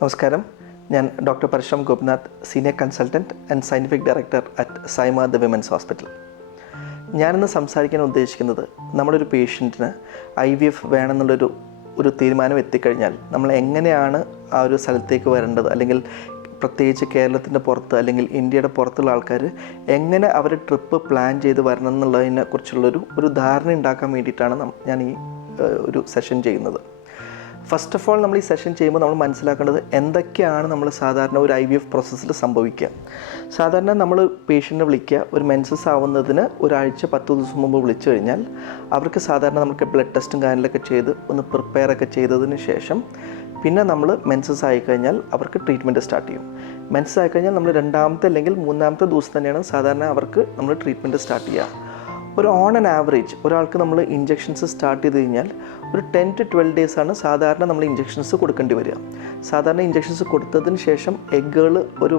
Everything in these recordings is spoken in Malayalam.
നമസ്കാരം. ഞാൻ doctor Parashuram Gopinath, senior consultant and scientific director at CIMAR the women's hospital. ഞാനിന്ന് സംസാരിക്കാൻ ഉദ്ദേശിക്കുന്നത് നമ്മുടെ ഒരു പേഷ്യൻറ്റിന് IVF വേണമെന്നുള്ളൊരു തീരുമാനം എത്തിക്കഴിഞ്ഞാൽ നമ്മൾ എങ്ങനെയാണ് ആ ഒരു സ്ഥലത്തേക്ക് വരേണ്ടത്, അല്ലെങ്കിൽ പ്രത്യേകിച്ച് കേരളത്തിൻ്റെ പുറത്ത് അല്ലെങ്കിൽ ഇന്ത്യയുടെ പുറത്തുള്ള ആൾക്കാർ എങ്ങനെ അവർ ട്രിപ്പ് പ്ലാൻ ചെയ്ത് വരണം എന്നുള്ളതിനെ കുറിച്ചുള്ളൊരു ധാരണ ഉണ്ടാക്കാൻ വേണ്ടിയിട്ടാണ് ഞാൻ ഈ ഒരു സെഷൻ ചെയ്യുന്നത്. ഫസ്റ്റ് ഓഫ് ഓൾ നമ്മൾ ഈ സെഷൻ ചെയ്യുമ്പോൾ നമ്മൾ മനസ്സിലാക്കേണ്ടത് എന്തൊക്കെയാണ് നമ്മൾ സാധാരണ ഒരു IVF പ്രോസസ്സിൽ സംഭവിക്കുക. സാധാരണ നമ്മൾ പേഷ്യൻറ്റിനെ വിളിക്കുക, ഒരു മെൻസസ് ആവുന്നതിന് ഒരാഴ്ച 10 ദിവസം മുമ്പ് വിളിച്ചു കഴിഞ്ഞാൽ അവർക്ക് സാധാരണ നമുക്ക് ബ്ലഡ് ടെസ്റ്റും കാര്യങ്ങളൊക്കെ ചെയ്ത് ഒന്ന് പ്രിപ്പയർ ഒക്കെ ചെയ്തതിന് ശേഷം പിന്നെ നമ്മൾ മെൻസസ് ആയിക്കഴിഞ്ഞാൽ അവർക്ക് ട്രീറ്റ്മെൻറ്റ് സ്റ്റാർട്ട് ചെയ്യും. മെൻസസ് ആയിക്കഴിഞ്ഞാൽ നമ്മൾ 2ാമത്തെ അല്ലെങ്കിൽ 3ാമത്തെ ദിവസം തന്നെയാണ് സാധാരണ അവർക്ക് നമ്മൾ ട്രീറ്റ്മെൻറ്റ് സ്റ്റാർട്ട് ചെയ്യുക. ഒരു ഓൺ ആൻ ആവറേജ് ഒരാൾക്ക് നമ്മൾ ഇഞ്ചെക്ഷൻസ് സ്റ്റാർട്ട് ചെയ്ത് കഴിഞ്ഞാൽ ഒരു 10 to 12 ഡേയ്സാണ് സാധാരണ നമ്മൾ ഇഞ്ചെക്ഷൻസ് കൊടുക്കേണ്ടി വരിക. സാധാരണ ഇഞ്ചെക്ഷൻസ് കൊടുത്തതിന് ശേഷം എഗ്ഗുകൾ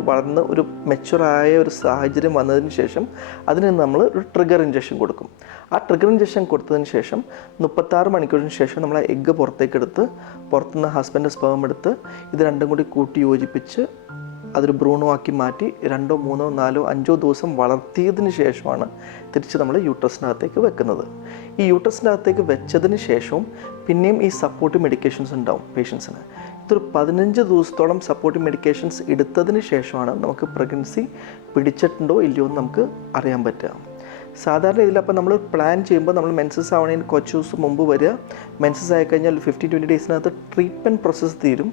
വളർന്ന് ഒരു മെച്ചുറായ ഒരു സാഹചര്യം വന്നതിന് ശേഷം അതിന് നമ്മൾ ഒരു ട്രിഗർ ഇഞ്ചെക്ഷൻ കൊടുക്കും. ആ ട്രിഗർ ഇഞ്ചെക്ഷൻ കൊടുത്തതിന് ശേഷം 36 മണിക്കൂറിന് ശേഷം നമ്മൾ ആ എഗ്ഗ് പുറത്തേക്കെടുത്ത് പുറത്തുനിന്ന് ഹസ്ബൻഡ് സ്പേം എടുത്ത് ഇത് രണ്ടും കൂടി കൂട്ടി യോജിപ്പിച്ച് അതൊരു ഭ്രൂണമാക്കി മാറ്റി 2, 3, 4, 5 ദിവസം വളർത്തിയതിന് ശേഷമാണ് തിരിച്ച് നമ്മൾ യൂട്രസിനകത്തേക്ക് വെക്കുന്നത്. ഈ യൂട്രസിനകത്തേക്ക് വെച്ചതിന് ശേഷവും പിന്നെയും ഈ സപ്പോർട്ട് മെഡിക്കേഷൻസ് ഉണ്ടാവും പേഷ്യൻസിന്. ഇതൊരു 15 ദിവസത്തോളം സപ്പോർട്ട് മെഡിക്കേഷൻസ് എടുത്തതിന് ശേഷമാണ് നമുക്ക് പ്രഗ്നൻസി പിടിച്ചിട്ടുണ്ടോ ഇല്ലയോ എന്ന് നമുക്ക് അറിയാൻ പറ്റുക. സാധാരണ ഇതിലപ്പോൾ നമ്മൾ പ്ലാൻ ചെയ്യുമ്പോൾ നമ്മൾ മെൻസസ് ആവണതിന് കുറച്ച് ദിവസം മുമ്പ് വരിക. മെൻസസ് ആയിക്കഴിഞ്ഞാൽ 15-20 ഡേയ്സിനകത്ത് ട്രീറ്റ്മെൻറ്റ് പ്രോസസ്സ് തീരും.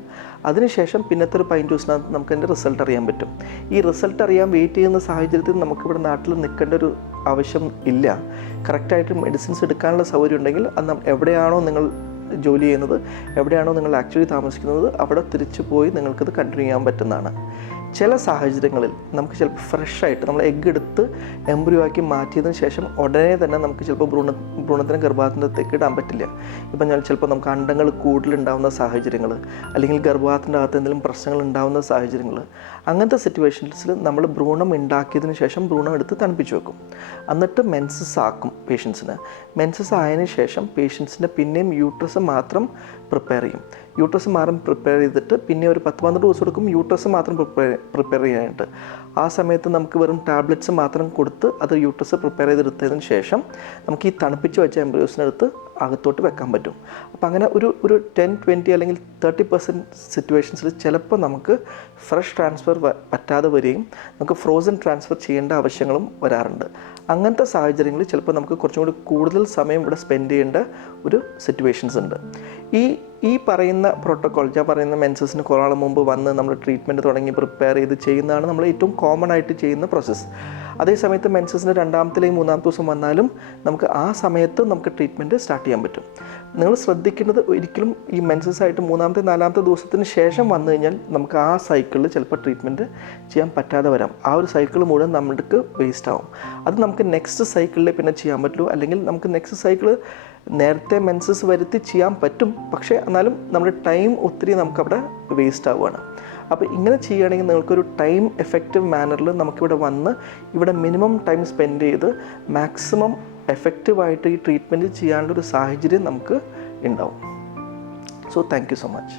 അതിനുശേഷം പിന്നത്തെ ഒരു 15 ദിവസത്തിനകത്ത് നമുക്ക് അതിൻ്റെ റിസൾട്ട് അറിയാൻ പറ്റും. ഈ റിസൾട്ട് അറിയാൻ വെയിറ്റ് ചെയ്യുന്ന സാഹചര്യത്തിൽ നമുക്കിവിടെ നാട്ടിൽ നിൽക്കേണ്ട ഒരു ആവശ്യം ഇല്ല. കറക്റ്റായിട്ട് മെഡിസിൻസ് എടുക്കാനുള്ള സൗകര്യം ഉണ്ടെങ്കിൽ അത് എവിടെയാണോ നിങ്ങൾ ജോലി ചെയ്യുന്നത്, എവിടെയാണോ നിങ്ങൾ ആക്ച്വലി താമസിക്കുന്നത്, അവിടെ തിരിച്ചു പോയി നിങ്ങൾക്കത് കണ്ടിന്യൂ ചെയ്യാൻ പറ്റുന്നതാണ്. ചില സാഹചര്യങ്ങളിൽ നമുക്ക് ചിലപ്പോൾ ഫ്രഷായിട്ട് നമ്മൾ എഗ്ഗ് എടുത്ത് എംബ്രിയോ ആക്കി മാറ്റിയതിന് ശേഷം ഉടനെ തന്നെ നമുക്ക് ചിലപ്പോൾ ഭ്രൂണത്തിന് ഗർഭപാത്രത്തിലേക്ക് ഇടാൻ പറ്റില്ല. ഇപ്പം ചിലപ്പോൾ നമുക്ക് അണ്ടങ്ങൾ കൂടുതലുണ്ടാകുന്ന സാഹചര്യങ്ങൾ, അല്ലെങ്കിൽ ഗർഭപാത്രത്തിൻ്റെ അകത്ത് എന്തെങ്കിലും പ്രശ്നങ്ങൾ ഉണ്ടാകുന്ന സാഹചര്യങ്ങൾ, അങ്ങനത്തെ സിറ്റുവേഷൻസിൽ നമ്മൾ ഭ്രൂണം ഉണ്ടാക്കിയതിന് ശേഷം ഭ്രൂണം എടുത്ത് തണുപ്പിച്ച് വെക്കും. എന്നിട്ട് മെൻസസ് ആക്കും പേഷ്യൻസിന്. മെൻസസ് ആയതിനു ശേഷം പേഷ്യൻസിന് പിന്നെയും യൂട്രസ് മാത്രം പ്രിപ്പയർ ചെയ്യും. യൂട്രസ് മാത്രം പ്രിപ്പയർ ചെയ്തിട്ട് പിന്നെ ഒരു 10-12 ദിവസം എടുക്കും യൂട്രസ് മാത്രം പ്രിപ്പയർ ചെയ്യാനായിട്ട്. ആ സമയത്ത് നമുക്ക് വെറും ടാബ്ലറ്റ്സ് മാത്രം കൊടുത്ത് അത് യൂട്രസ് പ്രിപ്പയർ ചെയ്തെടുത്തതിന് ശേഷം നമുക്ക് ഈ തണുപ്പിച്ച് വെച്ച എംബ്രിയോസിനെടുത്ത് അകത്തോട്ട് വെക്കാൻ പറ്റും. അപ്പോൾ അങ്ങനെ ഒരു 10-20 അല്ലെങ്കിൽ 30% സിറ്റുവേഷൻസിൽ ചിലപ്പോൾ നമുക്ക് ഫ്രഷ് ട്രാൻസ്ഫർ പറ്റാതെ വരികയും നമുക്ക് ഫ്രോസൺ ട്രാൻസ്ഫർ ചെയ്യേണ്ട ആവശ്യങ്ങളും വരാറുണ്ട്. അങ്ങനത്തെ സാഹചര്യങ്ങളിൽ ചിലപ്പോൾ നമുക്ക് കുറച്ചും കൂടി കൂടുതൽ സമയം ഇവിടെ സ്പെൻഡ് ചെയ്യേണ്ട ഒരു സിറ്റുവേഷൻസ് ഉണ്ട്. ഈ പറയുന്ന പ്രോട്ടോക്കോൾ, ഞാൻ പറയുന്ന മെൻസസിന് കുറേ നാൾ മുമ്പ് വന്ന് നമ്മൾ ട്രീറ്റ്മെൻറ്റ് തുടങ്ങി പ്രിപ്പയർ ചെയ്ത് ചെയ്യുന്നതാണ് നമ്മൾ ഏറ്റവും കോമൺ ആയിട്ട് ചെയ്യുന്ന പ്രോസസ്സ്. അതേസമയത്ത് മെൻസസിന് 2ാമത്തെ അല്ലെങ്കിൽ 3ാമത്തെ ദിവസം വന്നാലും നമുക്ക് ആ സമയത്ത് നമുക്ക് ട്രീറ്റ്മെൻറ്റ് സ്റ്റാർട്ട് ചെയ്യാൻ പറ്റും. നിങ്ങൾ ശ്രദ്ധിക്കേണ്ടത് ഒരിക്കലും ഈ മെൻസസ് ആയിട്ട് 3ാമത്തെ 4ാമത്തെ ദിവസത്തിന് ശേഷം വന്നു കഴിഞ്ഞാൽ നമുക്ക് ആ സൈക്കിളിൽ ചിലപ്പോൾ ട്രീറ്റ്മെൻറ്റ് ചെയ്യാൻ പറ്റാതെ വരാം. ആ ഒരു സൈക്കിൾ മുഴുവൻ നമുക്ക് വേസ്റ്റ് ആവും. അത് നമുക്ക് നെക്സ്റ്റ് സൈക്കിളിൽ പിന്നെ ചെയ്യാൻ പറ്റുള്ളൂ. അല്ലെങ്കിൽ നമുക്ക് നെക്സ്റ്റ് സൈക്കിൾ നേരത്തെ മെൻസസ് വരുത്തി ചെയ്യാൻ പറ്റും, പക്ഷേ എന്നാലും നമ്മുടെ ടൈം ഒത്തിരി നമുക്കവിടെ വേസ്റ്റ് ആവുകയാണ്. അപ്പോൾ ഇങ്ങനെ ചെയ്യുകയാണെങ്കിൽ നിങ്ങൾക്കൊരു ടൈം എഫക്റ്റീവ് മാനറിൽ നമുക്കിവിടെ വന്ന് ഇവിടെ മിനിമം ടൈം സ്പെൻഡ് ചെയ്ത് മാക്സിമം എഫക്റ്റീവായിട്ട് ഈ ട്രീറ്റ്മെൻറ്റ് ചെയ്യാനുള്ളൊരു സാഹചര്യം നമുക്ക് ഉണ്ടാവും. So thank you so much.